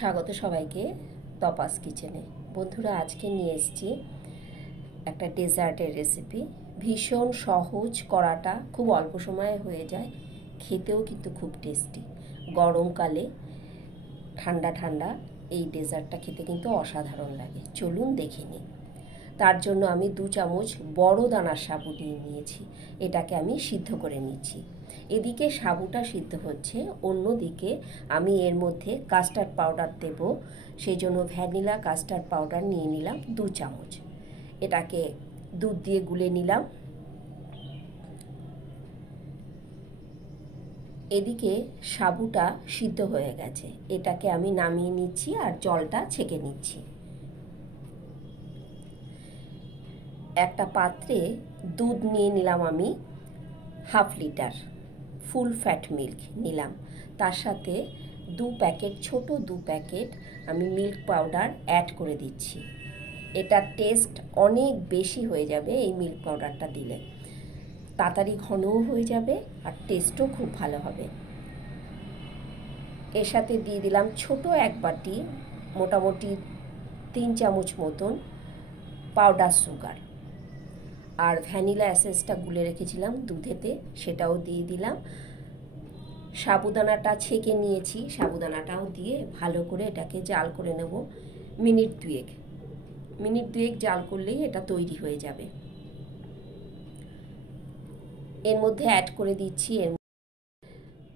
স্বাগত সবাইকে তপাস কিচেনে। বন্ধুরা, আজকে নিয়ে এসেছি একটা ডেজার্টের রেসিপি। ভীষণ সহজ, করাটা খুব অল্প সময়ে হয়ে যায়, খেতেও কিন্তু খুব টেস্টি। গরমকালে ঠান্ডা ঠান্ডা এই ডেজার্টটা খেতে কিন্তু অসাধারণ লাগে। চলুন দেখে নিই। তার জন্য আমি 2 চামচ বড় দানার সাবু নিয়েছি। এটাকে আমি সিদ্ধ করে নিচ্ছি। এদিকে সাবুটা সিদ্ধ হচ্ছে, অন্যদিকে আমি এর মধ্যে কাস্টার্ড পাউডার দেব। সেই জন্য ভ্যানিলা কাস্টার্ড পাউডার নিয়ে নিলাম 2 চামচ। এটাকে দুধ দিয়ে গুলে নিলাম। এদিকে সাবুটা সিদ্ধ হয়ে গেছে, এটাকে আমি নামিয়ে নিচ্ছি আর জলটা ছেঁকে নিচ্ছি। একটা পাত্রে দুধ নিয়ে নিলাম আমি ½ লিটার, ফুল ফ্যাট মিল্ক নিলাম। তার সাথে 2 প্যাকেট, ছোট 2 প্যাকেট আমি মিল্ক পাউডার অ্যাড করে দিচ্ছি। এটার টেস্ট অনেক বেশি হয়ে যাবে এই মিল্ক পাউডারটা দিলে। তাড়াতাড়ি ঘনও হয়ে যাবে আর টেস্টও খুব ভালো হবে। এর সাথে দিয়ে দিলাম ছোট 1 বাটি, মোটামুটি 3 চামচ মতন পাউডার সুগার। আর ভ্যানিলা এসেন্সটা গুলে রেখেছিলাম দুধেতে, সেটাও দিয়ে দিলাম। সাবুদানাটা ছেঁকে নিয়েছি, সাবুদানাটাও দিয়ে ভালো করে এটাকে জাল করে নেব। মিনিট দুয়েক জাল করলেই এটা তৈরি হয়ে যাবে। এর মধ্যে অ্যাড করে দিচ্ছি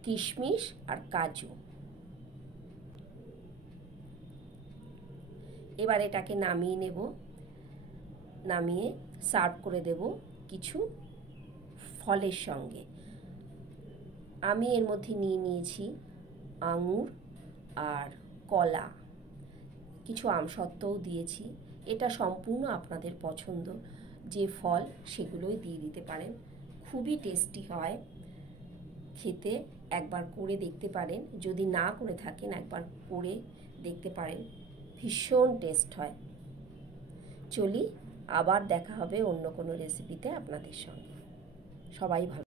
কিশমিশ আর কাজু। এবার এটাকে নামিয়ে নেব। নামিয়ে সার্ভ করে দেব কিছু ফলের সঙ্গে। আমি এর মধ্যে নিয়ে নিয়েছি আঙুর আর কলা, কিছু আমসত্ত্বও দিয়েছি। এটা সম্পূর্ণ আপনাদের পছন্দ, যে ফল সেগুলোই দিয়ে দিতে পারেন। খুবই টেস্টি হয় খেতে। একবার করে দেখতে পারেন, যদি না করে থাকেন একবার করে দেখতে পারেন, ভীষণ টেস্ট হয়। চলি, আবার দেখা হবে অন্য কোনো রেসিপিতে আপনাদের সঙ্গে। সবাই ভালো।